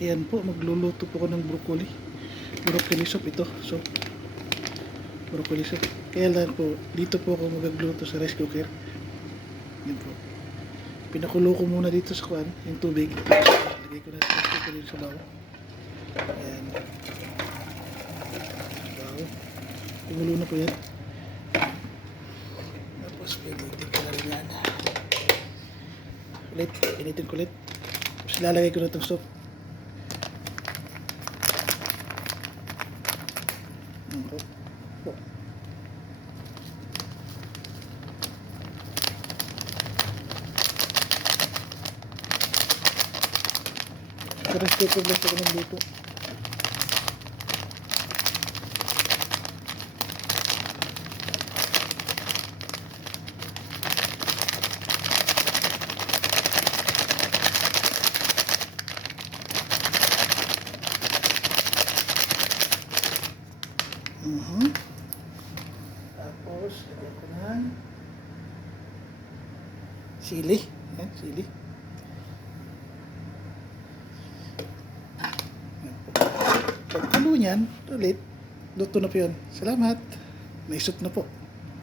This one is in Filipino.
Ayan po, magluluto po ako ng broccoli. Broccoli soup ito. So, broccoli soup. Kaya lang po, dito po ako magluluto sa rice cooker. Yan po. Pinakulo ko muna dito sa kuwan, yung tubig. Lagay ko na sa rice cooker yung sabaw. Ayan. Sabaw. Kumulo na po yan. Tapos, pinitin ko na rin yan. Ulit, pinitin ko ulit. Tapos, lalagay ko na itong soup. Rice cooker lang sa kanang luto. Tapos, lagyan ko ng sili. Ayan, sili. Pagkulo niyan, ulit, luto na po yun. Salamat. Naisot na po.